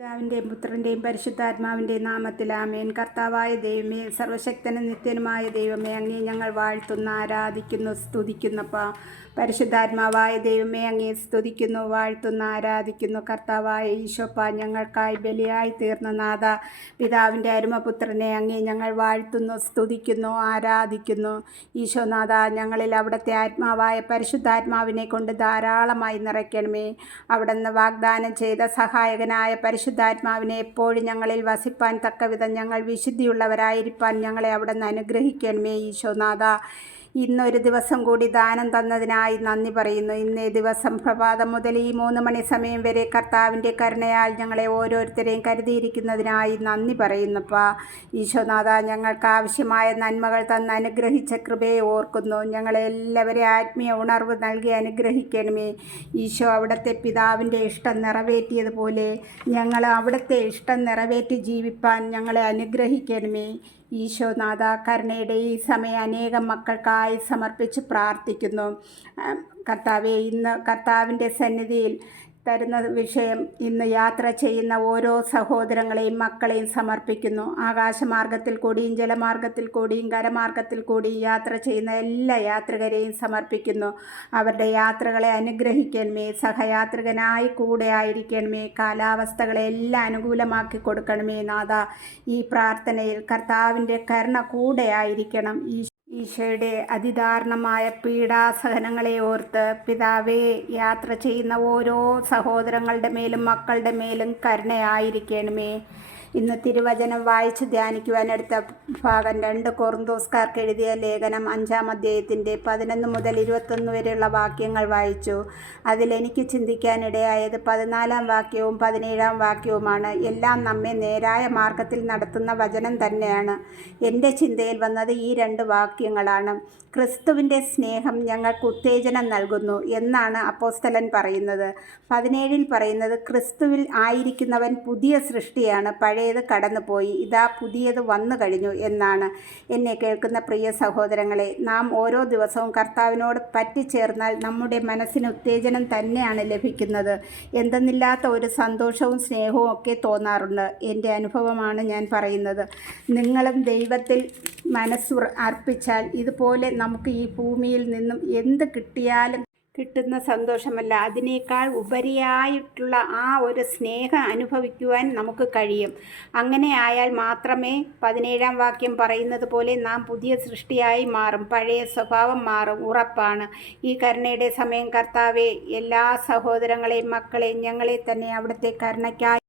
പിതാവിൻ്റെയും പുത്രൻ്റെയും പരിശുദ്ധാത്മാവിൻ്റെയും നാമത്തിൽ ആമേൻ. കർത്താവായ ദൈവമേ, സർവശക്തനും നിത്യനുമായ ദൈവമേ, അങ്ങേ ഞങ്ങൾ വാഴ്ത്തുന്നു, ആരാധിക്കുന്നു, സ്തുതിക്കുന്നപ്പാ. പരിശുദ്ധാത്മാവായ ദൈവമേ, അങ്ങേ സ്തുതിക്കുന്നു, വാഴ്ത്തുന്നു, ആരാധിക്കുന്നു. കർത്താവായ ഈശോപ്പ, ഞങ്ങൾക്കായി ബലിയായി തീർന്ന നാഥ, പിതാവിൻ്റെ അരുമപുത്രനെ അങ്ങേ ഞങ്ങൾ വാഴ്ത്തുന്നു, സ്തുതിക്കുന്നു, ആരാധിക്കുന്നു. ഈശോനാഥ, ഞങ്ങളിൽ അവിടുത്തെ ആത്മാവായ പരിശുദ്ധാത്മാവിനെ കൊണ്ട് ധാരാളമായി നിറയ്ക്കണമേ. അവിടുന്ന് വാഗ്ദാനം ചെയ്ത സഹായകനായ പരിശുദ്ധാത്മാവിനെ എപ്പോഴും ഞങ്ങളിൽ വസിപ്പാൻ തക്കവിധം ഞങ്ങൾ വിശുദ്ധിയുള്ളവരായിരിക്കാൻ ഞങ്ങളെ അവിടുന്ന് അനുഗ്രഹിക്കണമേ. ഈശോനാഥ, ഇന്നൊരു ദിവസം കൂടി ദാനം തന്നതിനായി നന്ദി പറയുന്നു. ഇന്നേ ദിവസം പ്രഭാതം മുതൽ ഈ 3 മണി സമയം വരെ കർത്താവിൻ്റെ കരുണയാൽ ഞങ്ങളെ ഓരോരുത്തരെയും കരുതിയിരിക്കുന്നതിനായി നന്ദി പറയുന്നപ്പാ. ഈശോനാഥ, ഞങ്ങൾക്ക് ആവശ്യമായ നന്മകൾ തന്ന് അനുഗ്രഹിച്ച കൃപയെ ഓർക്കുന്നു. ഞങ്ങളെ എല്ലാവരെയും ആത്മീയ ഉണർവ് നൽകി അനുഗ്രഹിക്കണമേ. ഈശോ അവിടുത്തെ പിതാവിൻ്റെ ഇഷ്ടം നിറവേറ്റിയതുപോലെ ഞങ്ങൾ അവിടുത്തെ ഇഷ്ടം നിറവേറ്റി ജീവിപ്പാൻ ഞങ്ങളെ അനുഗ്രഹിക്കണമേ. ഈശോനാഥ, കരുണയുടെ ഈ സമയം അനേകം മക്കൾക്കായി സമർപ്പിച്ച് പ്രാർത്ഥിക്കുന്നു. കർത്താവെ, ഇന്ന് കർത്താവിൻ്റെ സന്നിധിയിൽ തരുന്ന വിഷയം, ഇന്ന് യാത്ര ചെയ്യുന്ന ഓരോ സഹോദരങ്ങളെയും മക്കളെയും സമർപ്പിക്കുന്നു. ആകാശമാർഗത്തിൽ കൂടിയും ജലമാർഗത്തിൽ കൂടിയും കരമാർഗത്തിൽ കൂടിയും യാത്ര ചെയ്യുന്ന എല്ലാ യാത്രികരെയും സമർപ്പിക്കുന്നു. അവരുടെ യാത്രകളെ അനുഗ്രഹിക്കണമേ. സഹയാത്രികനായി കൂടെ ആയിരിക്കണമേ. കാലാവസ്ഥകളെ എല്ലാം അനുകൂലമാക്കി കൊടുക്കണമേ നാഥ. ഈ പ്രാർത്ഥനയിൽ കർത്താവിൻ്റെ കരുണ കൂടെ ആയിരിക്കണം. ഈശോയുടെ അതിദാരുണമായ പീഡാസഹനങ്ങളെ ഓർത്ത് പിതാവേ, യാത്ര ചെയ്യുന്ന ഓരോ സഹോദരങ്ങളുടെ മേലും മക്കളുടെ മേലും കരുണയായിരിക്കണമേ. ഇന്ന് തിരുവചനം വായിച്ച് ധ്യാനിക്കുവാനെടുത്ത ഭാഗം 2 കൊറിന്തോസ്കാർക്ക് എഴുതിയ ലേഖനം 5-ാം അധ്യായത്തിൻ്റെ 11 മുതൽ 21 വരെയുള്ള വാക്യങ്ങൾ വായിച്ചു. അതിലെനിക്ക് ചിന്തിക്കാനിടയായത് 14-ാം വാക്യവും 17-ാം വാക്യവുമാണ്. എല്ലാം നമ്മെ നേരായ മാർഗത്തിൽ നടത്തുന്ന വചനം തന്നെയാണ്. എൻ്റെ ചിന്തയിൽ വന്നത് ഈ 2 വാക്യങ്ങളാണ്. ക്രിസ്തുവിൻ്റെ സ്നേഹം ഞങ്ങൾക്ക് ഉത്തേജനം നൽകുന്നു എന്നാണ് അപ്പോസ്തലൻ പറയുന്നത്. 17-ൽ പറയുന്നത്, ക്രിസ്തുവിൽ ആയിരിക്കുന്നവൻ പുതിയ സൃഷ്ടിയാണ്, പഴയത് കടന്നുപോയി, ഇതാ പുതിയത് വന്നു കഴിഞ്ഞു എന്നാണ്. എന്നെ കേൾക്കുന്ന പ്രിയ സഹോദരങ്ങളെ, നാം ഓരോ ദിവസവും കർത്താവിനോട് പറ്റിച്ചേർന്നാൽ നമ്മുടെ മനസ്സിന് ഉത്തേജനം തന്നെയാണ് ലഭിക്കുന്നത്. എന്തെന്നില്ലാത്ത ഒരു സന്തോഷവും സ്നേഹവും ഒക്കെ തോന്നാറുണ്ട്. എൻ്റെ അനുഭവമാണ് ഞാൻ പറയുന്നത്. നിങ്ങളും ദൈവത്തിൽ മനസ്സ് അർപ്പിച്ചാൽ ഇതുപോലെ നമുക്ക് ഈ ഭൂമിയിൽ നിന്നും എന്ത് കിട്ടിയാലും കിട്ടുന്ന സന്തോഷമല്ല, അതിനേക്കാൾ ഉപരിയായിട്ടുള്ള ആ ഒരു സ്നേഹം അനുഭവിക്കുവാൻ നമുക്ക് കഴിയും. അങ്ങനെ ആയാൽ മാത്രമേ 17-ാം വാക്യം പറയുന്നത് പോലെ നാം പുതിയ സൃഷ്ടിയായി മാറും, പഴയ സ്വഭാവം മാറും, ഉറപ്പാണ്. ഈ കരുണയുടെ സമയം കർത്താവെ, എല്ലാ സഹോദരങ്ങളെയും മക്കളെയും ഞങ്ങളെ തന്നെ അവിടുത്തെ കരുണയ്ക്കായി